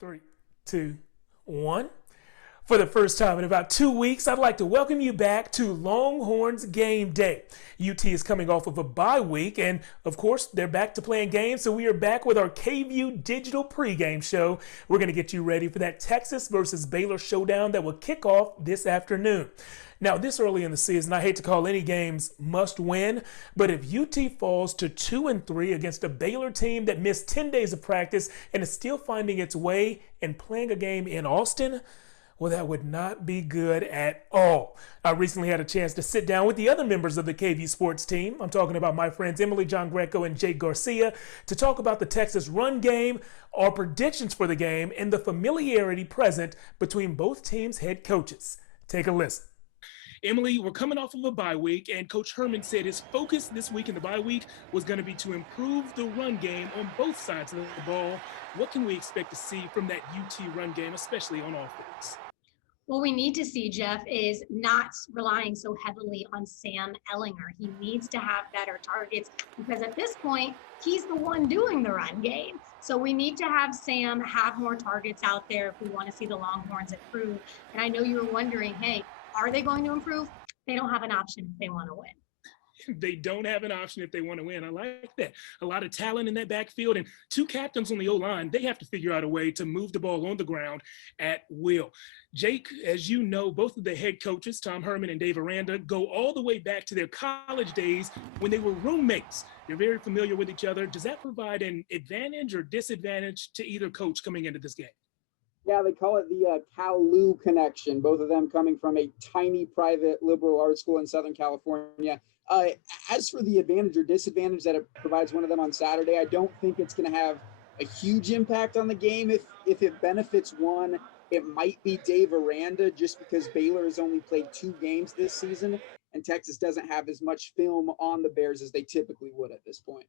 Three, two, one. For the first time in about 2 weeks, I'd like to welcome you back to Longhorns Game Day. UT is coming off of a bye week, and of course, they're back to playing games, so we are back with our KVUE digital pregame show. We're going to get you ready for that Texas versus Baylor showdown that will kick off this afternoon. Now, this early in the season, I hate to call any games must win, but if UT falls to 2-3 against a Baylor team that missed 10 days of practice and is still finding its way and playing a game in Austin, well, that would not be good at all. I recently had a chance to sit down with the other members of the KVUE Sports team. I'm talking about my friends Giangreco and Jake Garcia to talk about the Texas run game, our predictions for the game, and the familiarity present between both teams' head coaches. Take a listen. Emily, we're coming off of a bye week, and Coach Herman said his focus this week in the bye week was going to be to improve the run game on both sides of the ball. What can we expect to see from that UT run game, especially on offense? What we need to see, Jeff, is not relying so heavily on Sam Ehlinger. He needs to have better targets because at this point, he's the one doing the run game. So we need to have Sam have more targets out there if we want to see the Longhorns improve. And I know you were wondering, hey, are they going to improve? They don't have an option if they want to win. They don't have an option if they want to win. I like that. A lot of talent in that backfield and two captains on the O-line. They have to figure out a way to move the ball on the ground at will. Jake, as you know, both of the head coaches, Tom Herman and Dave Aranda, go all the way back to their college days when they were roommates. They're very familiar with each other. Does that provide an advantage or disadvantage to either coach coming into this game? Yeah, they call it the Cal-Lou connection, both of them coming from a tiny private liberal arts school in Southern California. As for the advantage or disadvantage that it provides one of them on Saturday, I don't think it's going to have a huge impact on the game. If it benefits one, it might be Dave Aranda, just because Baylor has only played 2 games this season, and Texas doesn't have as much film on the Bears as they typically would at this point.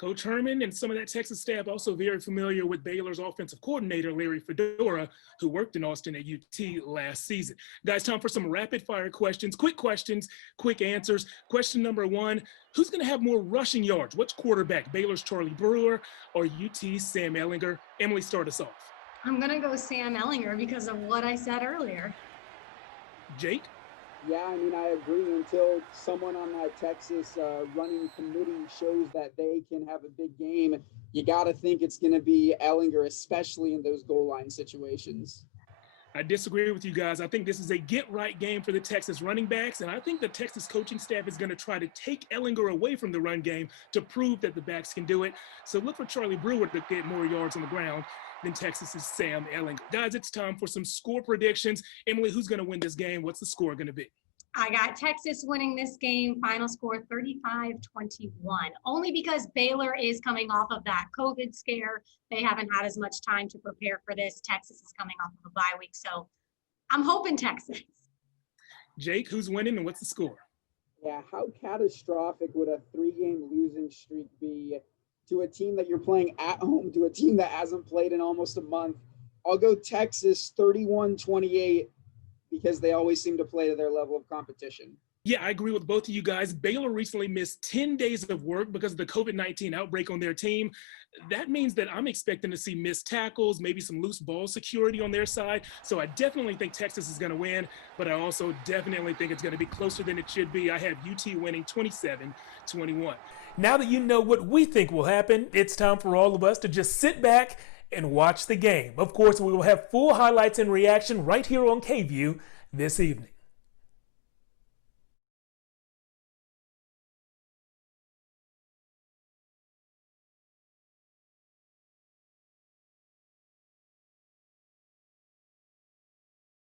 Coach Herman and some of that Texas staff also very familiar with Baylor's offensive coordinator, Larry Fedora, who worked in Austin at UT last season. Guys, time for some rapid fire questions, quick answers. Question number 1, who's going to have more rushing yards? Which quarterback, Baylor's Charlie Brewer or UT's Sam Ehlinger? Emily, start us off. I'm going to go Sam Ehlinger because of what I said earlier. Jake? Yeah, I mean, I agree until someone on that Texas running committee shows that they can have a big game. You got to think it's going to be Ehlinger, especially in those goal line situations. I disagree with you guys. I think this is a get-right game for the Texas running backs, and I think the Texas coaching staff is going to try to take Ehlinger away from the run game to prove that the backs can do it. So look for Charlie Brewer to get more yards on the ground than Texas's Sam Ehlinger. Guys, it's time for some score predictions. Emily, who's going to win this game? What's the score going to be? I got Texas winning this game, final score 35-21, only because Baylor is coming off of that COVID scare. They haven't had as much time to prepare for this. Texas is coming off of a bye week, so I'm hoping Texas. Jake, who's winning and what's the score? Yeah, how catastrophic would a 3-game losing streak be to a team that you're playing at home, to a team that hasn't played in almost a month? I'll go Texas 31-28 because they always seem to play to their level of competition. Yeah, I agree with both of you guys. Baylor recently missed 10 days of work because of the COVID-19 outbreak on their team. That means that I'm expecting to see missed tackles, maybe some loose ball security on their side. So I definitely think Texas is going to win, but I also definitely think it's going to be closer than it should be. I have UT winning 27-21. Now that you know what we think will happen, it's time for all of us to just sit back and watch the game. Of course, we will have full highlights and reaction right here on KVUE this evening.